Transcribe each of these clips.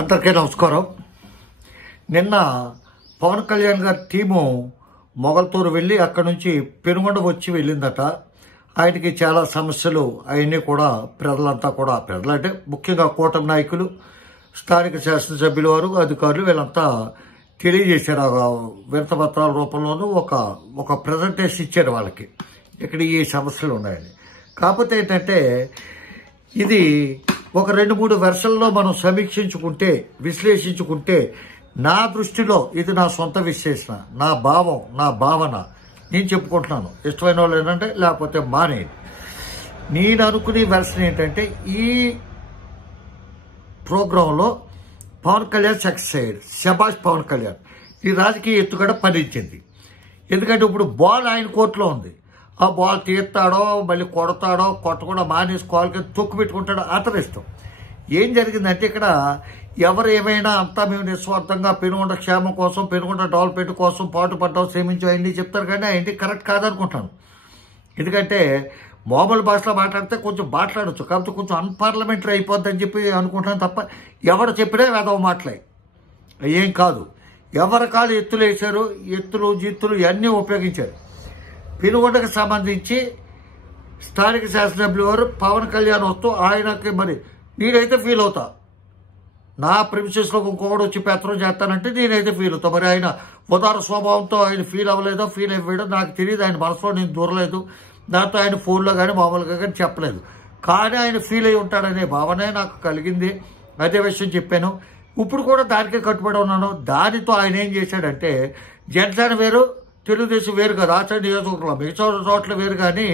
అందరికీ నమస్కారం. నిన్న పవన్ కళ్యాణ్ గారి టీము మొగల్తూరు వెళ్ళి అక్కడి నుంచి పెనుగొండ వచ్చి వెళ్ళిందట. ఆయనకి చాలా సమస్యలు అవన్నీ కూడా ప్రజలంతా కూడా ప్రజలంటే ముఖ్యంగా కూటమి నాయకులు, స్థానిక శాసనసభ్యుల వారు, అధికారులు వీళ్ళంతా తెలియజేశారు. వినతిపత్రాల రూపంలోనూ ఒక ప్రజెంటేషన్ ఇచ్చారు వాళ్ళకి, ఇక్కడ ఈ సమస్యలు ఉన్నాయని. కాకపోతే ఏంటంటే ఇది ఒక 2-3 వెర్షన్లో మనం సమీక్షించుకుంటే, విశ్లేషించుకుంటే, నా దృష్టిలో ఇది నా సొంత విశ్లేషణ, నా భావం, నా భావన నేను చెప్పుకుంటున్నాను. ఇష్టమైన వాళ్ళు ఏంటంటే లేకపోతే మానేది. నేను అనుకునే వెర్షన్ ఏంటంటే ఈ ప్రోగ్రాంలో పవన్ కళ్యాణ్ సక్సెస్ అయ్యాడు. శభాష్ పవన్ కళ్యాణ్. ఈ రాజకీయ ఎత్తుగడ ఫలించింది. ఎందుకంటే ఇప్పుడు బాల్ ఆయన కోర్టులో ఉంది. ఆ బాల్ తీస్తాడో మళ్ళీ కొడతాడో, కొట్టకుండా మానేసి కాల్కి తొక్కు పెట్టుకుంటాడో అతని ఇష్టం. ఏం జరిగిందంటే ఇక్కడ ఎవరు ఏమైనా అంతా మేము నిస్వార్థంగా పెనుగొండ క్షేమం కోసం, పెనుగొండ డెవలప్మెంట్ కోసం పాటుపడ్డాం, శ్రమించాం అవన్నీ చెప్తారు. కానీ అవన్నీ కరెక్ట్ కాదనుకుంటాను. ఎందుకంటే మామూలు భాషలో మాట్లాడితే కొంచెం మాట్లాడచ్చు, కాకపోతే కొంచెం అన్పార్లమెంటరీ అయిపోద్దని చెప్పి అనుకుంటాను తప్ప ఎవరు చెప్పినా వేదవ మాటలే ఏం కాదు. ఎవరి కాలు ఎత్తులు వేశారు, ఎత్తులు జిత్తులు ఇవన్నీ ఉపయోగించారు. పెనుగొండకు సంబంధించి స్థానిక శాసనసభ్యులు వారు పవన్ కళ్యాణ్ వస్తూ ఆయనకి మరి నేనైతే ఫీల్ అవుతా, నా ప్రిమిసెస్లో ఇంకొకటి వచ్చి పెత్తనం చేస్తానంటే నేనైతే ఫీల్ అవుతా. మరి ఆయన ఉదార స్వభావంతో ఆయన ఫీల్ అవ్వలేదో, ఫీల్ అయిపోయాడో నాకు తెలియదు. ఆయన మనసులో నేను దూరలేదు, నాతో ఆయన ఫోన్లో కానీ మామూలుగా కానీ చెప్పలేదు. కానీ ఆయన ఫీల్ అయి ఉంటాడనే భావనే నాకు కలిగింది. అదే విషయం చెప్పాను. ఇప్పుడు కూడా దానికే కట్టుబడి ఉన్నాను. దానితో ఆయన ఏం చేశాడంటే జనసేన వేరు, తెలుగుదేశం వేరు కదా, ఆచరణ నియోజకవర్గంలో మిగతా చోట్ల వేరు. కానీ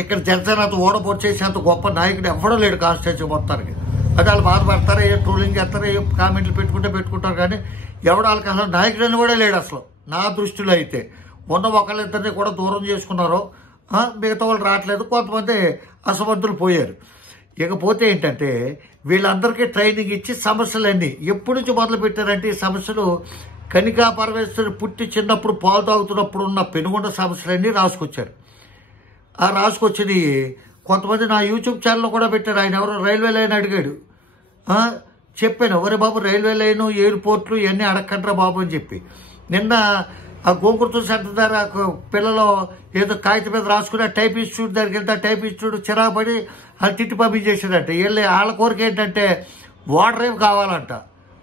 ఇక్కడ జనసేన అంత ఓడపొచ్చేసి అంత గొప్ప నాయకుడు ఎవ్వడూ లేడు కాన్స్టిట్యూన్సీ మొత్తానికి. అది వాళ్ళు బాధపడతారు, ఏ ట్రోలింగ్ చేస్తారు, ఏ కామెంట్లు పెట్టుకుంటారు. కానీ ఎవడు వాళ్ళకి అసలు నాయకుడని కూడా లేడు అసలు నా దృష్టిలో. అయితే ఉన్న ఒకళ్ళిద్దరిని కూడా దూరం చేసుకున్నారు, మిగతా వాళ్ళు రావట్లేదు, కొంతమంది అసమర్థులు పోయారు. ఇకపోతే ఏంటంటే వీళ్ళందరికీ ట్రైనింగ్ ఇచ్చి సమస్యలన్నీ ఎప్పటి నుంచి మొదలు పెట్టారంటే ఈ సమస్యలు కనికా పరమేశ్వరి పుట్టి చిన్నప్పుడు పాలు తాగుతున్నప్పుడు ఉన్న పెనుగొండ సమస్యలన్నీ రాసుకొచ్చారు. ఆ రాసుకొచ్చి కొంతమంది నా యూట్యూబ్ ఛానల్లో కూడా పెట్టారు. ఆయన ఎవరో రైల్వే లైన్ అడిగాడు, చెప్పాను ఒరే బాబు రైల్వే లైను, ఎయిర్పోర్ట్లు ఇవన్నీ అడగకంటారా బాబు అని చెప్పి. నిన్న ఆ గోకుర్తు సెంటర్ దగ్గర పిల్లలు ఏదో కాగితం మీద రాసుకుని టైప్ ఇన్స్టిట్యూట్ దగ్గరికి వెళ్తే టైప్ ఇన్స్టిట్యూట్ చిరాపడి అది తిట్టి పంపించేసాడంట. వెళ్ళి వాళ్ళ కోరిక ఏంటంటే వాటర్ ఏమి కావాలంట,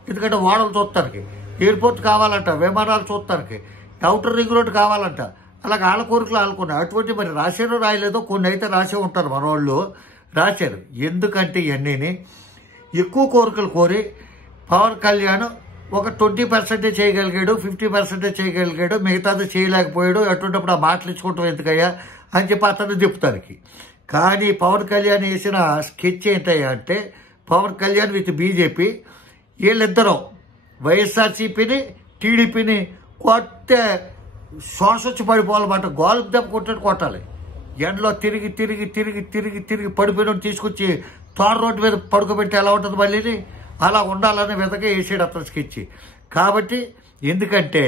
ఎందుకంటే వాడలు చూస్తానికి, ఎయిర్పోర్ట్ కావాలంట, విమానాలు చూస్తానికి, అవుటర్ రింగ్ రోడ్ కావాలంట. అలాగే వాళ్ళ కోరికలు ఆడుకున్నాయి. అటువంటి మరి రాశారో రాయలేదో కొన్ని అయితే రాసే ఉంటారు, మన వాళ్ళు రాశారు. ఎందుకంటే ఇవన్నీ ఎక్కువ కోరికలు కోరి పవన్ కళ్యాణ్ ఒక 20% చేయగలిగాడు, 50% చేయగలిగాడు, మిగతాది చేయలేకపోయాడు. అటువంటిప్పుడు ఆ మాటలు ఇచ్చుకుంటాం ఎందుకయ్యా అని చెప్పి అతను చెప్తానికి. కానీ పవన్ కళ్యాణ్ వేసిన స్కెచ్ ఏంటయ్యా అంటే పవన్ కళ్యాణ్ విత్ బీజేపీ వీళ్ళిద్దరూ వైఎస్ఆర్సీపీని టీడీపీని కొట్టే శ్వాస వచ్చి పడిపోవాలన్నమాట. గోలకు దెబ్బ కొట్టాలి. ఎండలో తిరిగి తిరిగి తిరిగి తిరిగి తిరిగి పడిపోయిన తీసుకొచ్చి తాడు రోడ్డు మీద పడుకోబెట్టి ఎలా ఉంటుంది మళ్ళీ అలా ఉండాలని వెతకే వేసాడు అతను స్కెచ్. కాబట్టి ఎందుకంటే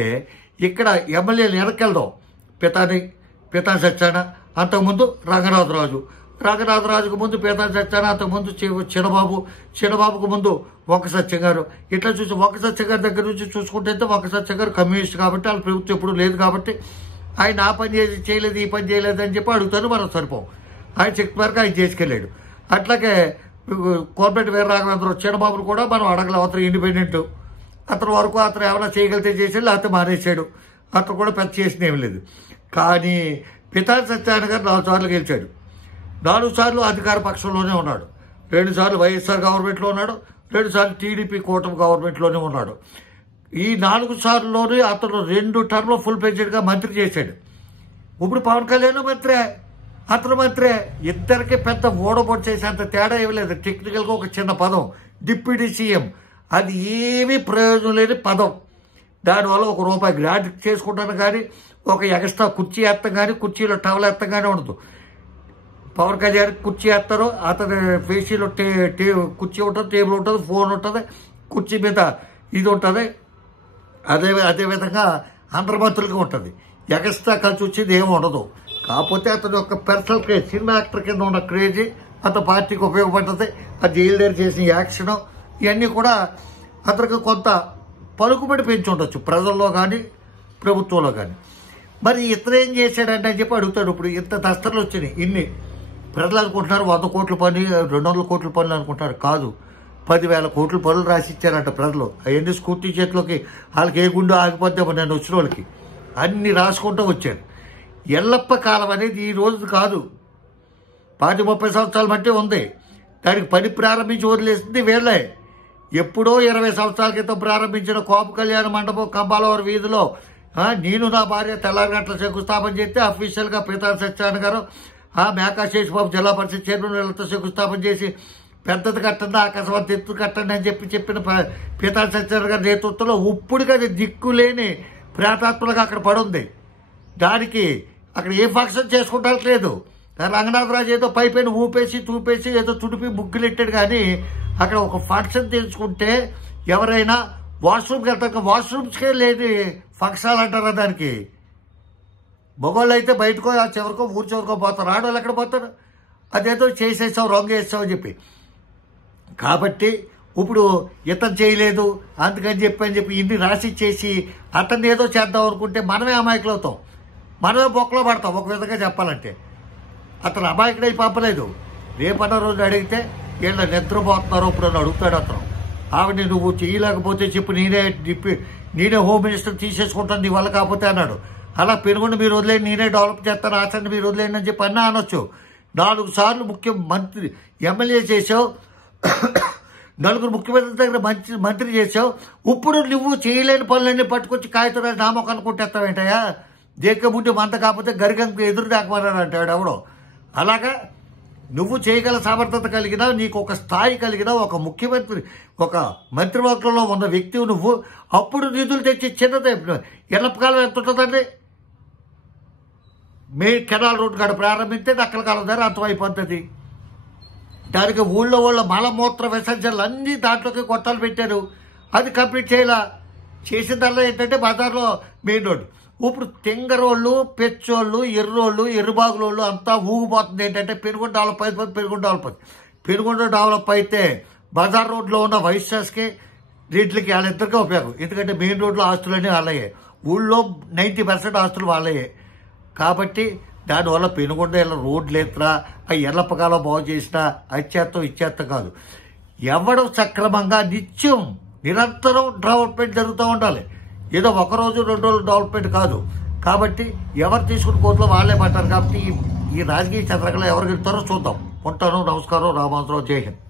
ఇక్కడ ఎమ్మెల్యేలు వెనకెళ్దాం, పితాని సత్యాన, అంతకుముందు రంగనాథరాజుకు ముందు పితాని సత్యాన, అంతకుముందు చిన్నబాబుకు ముందు వంక సత్యం గారు. ఇట్లా చూసి వంక సత్యం గారి దగ్గర నుంచి చూసుకుంటే వంక సత్యం గారు కమ్యూనిస్ట్ కాబట్టి వాళ్ళ ప్రభుత్వం ఎప్పుడు లేదు కాబట్టి ఆయన ఆ పని చేయలేదు, ఈ పని చేయలేదు అని చెప్పి అడుగుతారు. మనం సరిపోం. ఆయన శక్తి వరకు ఆయన చేసుకెళ్ళాడు. అట్లాగే కోర్పొరేట్ వీర రాఘవేంద్రరావు చిన్నబాబును కూడా మనం అడగలేం. అతను ఇండిపెండెంట్, అతని వరకు అతను ఏమైనా చేయగలిగితే చేసాడు, లేకపోతే మానేశాడు. అతను కూడా పెద్ద చేసిన ఏమి లేదు. కానీ పితాని సత్యనారాయణ గారు 4 సార్లు గెలిచాడు. 4 సార్లు అధికార పక్షంలోనే ఉన్నాడు. 2 సార్లు వైఎస్ఆర్ గవర్నమెంట్లో ఉన్నాడు, 2 సార్లు టీడీపీ కూటమి గవర్నమెంట్లోనే ఉన్నాడు. ఈ 4 సార్లులోనే అతను 2 టర్మ్లో ఫుల్ ప్రెసిడెంట్గా మంత్రి చేశాడు. ఇప్పుడు పవన్ కళ్యాణ్ మంత్రే, అతను మంత్రే. ఇద్దరికి పెద్ద ఓడబొట్ చేసేంత తేడా ఇవ్వలేదు. టెక్నికల్గా ఒక చిన్న పదం డిప్యూటీ సీఎం, అది ఏమీ ప్రయోజనం లేని పదం. దానివల్ల ₹1 గ్రాంట్ చేసుకుంటాను కానీ ఒక ఎక్స్ట్రా కుర్చీ ఎత్తం కానీ, కుర్చీలో టవల్ ఎత్తం కానీ ఉండదు. పవన్ కళ్యాణ్ కుర్చీ వేస్తారు, అతని ఫేసీలో కుర్చీ ఉంటుంది, టేబుల్ ఉంటుంది, ఫోన్ ఉంటుంది, కుర్చీ మీద ఇది ఉంటుంది. అదేవిధంగా అందరి మంత్రులకి ఉంటుంది. ఎక్స్ట్రా కలిసి వచ్చేది ఏమి ఉండదు. కాకపోతే అతని యొక్క పర్సనల్ క్రేజ్, సినిమా యాక్టర్ కింద ఉన్న క్రేజ్ అతని పార్టీకి ఉపయోగపడుతుంది. ఆ జైలు దగ్గర చేసిన యాక్షన్ ఇవన్నీ కూడా అతనికి కొంత పలుకుబడి పెంచి ఉండొచ్చు ప్రజల్లో కానీ ప్రభుత్వంలో కానీ. మరి ఇతను ఏం చేశాడంటే అని చెప్పి అడుగుతాడు. ఇప్పుడు ఇంత దస్తర్లు వచ్చినాయి, ఇన్ని ప్రజలు అనుకుంటున్నారు 100 కోట్ల పని 200 కోట్ల పనులు అనుకుంటున్నారు. కాదు, 10,000 కోట్ల పనులు రాసిచ్చారంట ప్రజలు. అవన్నీ స్కూటీ చేతిలోకి వాళ్ళకి ఏ గుండె ఆగిపోద్దామో నేను వచ్చిన వాళ్ళకి అన్ని రాసుకుంటూ వచ్చాడు. ఎల్లప్ప కాలం అనేది ఈ రోజు కాదు, 30 సంవత్సరాల మట్టి ఉంది. దానికి పని ప్రారంభించి వదిలేసింది వీళ్ళే. ఎప్పుడో 20 సంవత్సరాల క్రితం ప్రారంభించిన కోప కళ్యాణ మండపం కంబాలవారి వీధిలో నేను నా భార్య తెల్లారి గంటల శంకుస్థాపన చేస్తే అఫీషియల్గా పీతాన్ సత్యనారాయణ గారు మేకా శేషబాబు జిల్లా పరిషత్ చైర్మన్ వీళ్ళతో శంకుస్థాపన చేసి పెద్దది కట్టండి ఆకాశవాణి ఎత్తు కట్టండి అని చెప్పిన పీతాన్ సత్యనారాయణ గారి నేతృత్వంలో ఇప్పుడుగా అది దిక్కులేని ప్రేతాత్మలుగా అక్కడ పడుంది. దానికి అక్కడ ఏ ఫంక్షన్ చేసుకుంటానికి లేదు. రంగనాథరాజు ఏదో పైపైన ఊపేసి తూపేసి ఏదో తుడిపి ముగ్గులెట్టాడు. కానీ అక్కడ ఒక ఫంక్షన్ తెలుసుకుంటే ఎవరైనా వాష్రూమ్కి వెళ్తాక వాష్రూమ్స్కే లేదు ఫంక్షన్ అంటారా దానికి. మగవాళ్ళు అయితే బయటకో చివరికో ఊరి చివరికో పోతారు, ఆడవాళ్ళు ఎక్కడ పోతారు? అదేదో చేసేసావు రంగు వేసావు అని చెప్పి. కాబట్టి ఇప్పుడు ఇతను చేయలేదు అందుకని చెప్పి ఇన్ని రాసి చేసి అతన్ని ఏదో చేద్దాం అనుకుంటే మనమే అమాయకులు అవుతాం, మనమే బొక్కలో పడతాం. ఒక విధంగా చెప్పాలంటే అతను అమాయకుడై పంపలేదు. రేపన్న రోజు అడిగితే వీళ్ళ నిద్రపోతున్నారు ఇప్పుడు అని అడుగుతాడు అతను. ఆవిడ నువ్వు చేయలేకపోతే చెప్పు, నేనే హోమ్ మినిస్టర్ తీసేసుకుంటాను నీ వల్ల కాకపోతే అన్నాడు. అలా పెనుగొండ మీరు వదిలేండి, నేనే డెవలప్ చేస్తాను, ఆచరణ మీరు వదిలేండి అని చెప్పి అన్నా అనొచ్చు. 4 సార్లు ముఖ్యమంత్రి ఎమ్మెల్యే చేసావు, 4 ముఖ్యమంత్రి దగ్గర మంత్రి చేసావు. ఇప్పుడు నువ్వు చేయలేని పనులన్నీ పట్టుకొచ్చి కాగితం రాసి నామకం అనుకుంటేస్తావేంటయా? దేక్క ముందు మంత కాకపోతే గరిగంకు ఎదురు దాకమన్నాడు అంటాడు ఎవడో. అలాగా నువ్వు చేయగల సమర్థత కలిగినా, నీకు ఒక స్థాయి కలిగినా, ఒక ముఖ్యమంత్రి ఒక మంత్రివర్గంలో ఉన్న వ్యక్తి నువ్వు, అప్పుడు నిధులు తెచ్చి చిన్నదే ఎల్లపకాలం ఎంత ఉంటుందండి? కెనాల్ రోడ్డు కాడ ప్రారంభిస్తే నక్కల కాలం దగ్గర అర్థమైపోతుంది. దానికి ఊళ్ళో మలమూత్ర విసర్జనలు అన్నీ దాంట్లోకి కొట్టాలు పెట్టారు. అది కంప్లీట్ చేసిందల్లా ఏంటంటే బజార్లో మెయిన్ రోడ్డు. ఇప్పుడు తెంగరోళ్ళు, పెచ్చోళ్ళు, ఎర్రోళ్ళు, ఎర్రబాగులోళ్ళు అంతా ఊగిపోతుంది. ఏంటంటే పెనుగొండ డెవలప్ అయిపోతుంది, పెనుగొండ డెవలప్ అయితే బజార్ రోడ్లో ఉన్న వైశ్యాస్కి వీటికి వాళ్ళిద్దరికీ ఉపయోగం. ఎందుకంటే మెయిన్ రోడ్లో ఆస్తులన్నీ వాళ్ళయ్యే, ఊళ్ళో 90% ఆస్తులు వాళ్ళయ్యే. కాబట్టి దానివల్ల పెనుగొండ రోడ్లు ఎత్తరా ఆ ఎల్లప్పకాలం బాగు చేసినా అత్యేత్తం ఇచ్చేత్తం కాదు. ఎవడం సక్రమంగా నిత్యం నిరంతరం డెవలప్మెంట్ జరుగుతూ ఉండాలి. ఏదో 1 రోజు 2 రోజులు డెవలప్మెంట్ కాదు. కాబట్టి ఎవరు తీసుకుని కోర్టులో వాళ్లే పట్టారు. కాబట్టి ఈ రాజకీయ చంద్రకళ ఎవరు గెలుస్తారో చూద్దాం. ఉంటాను. నమస్కారం. రామాంతరావు. జై హింద్.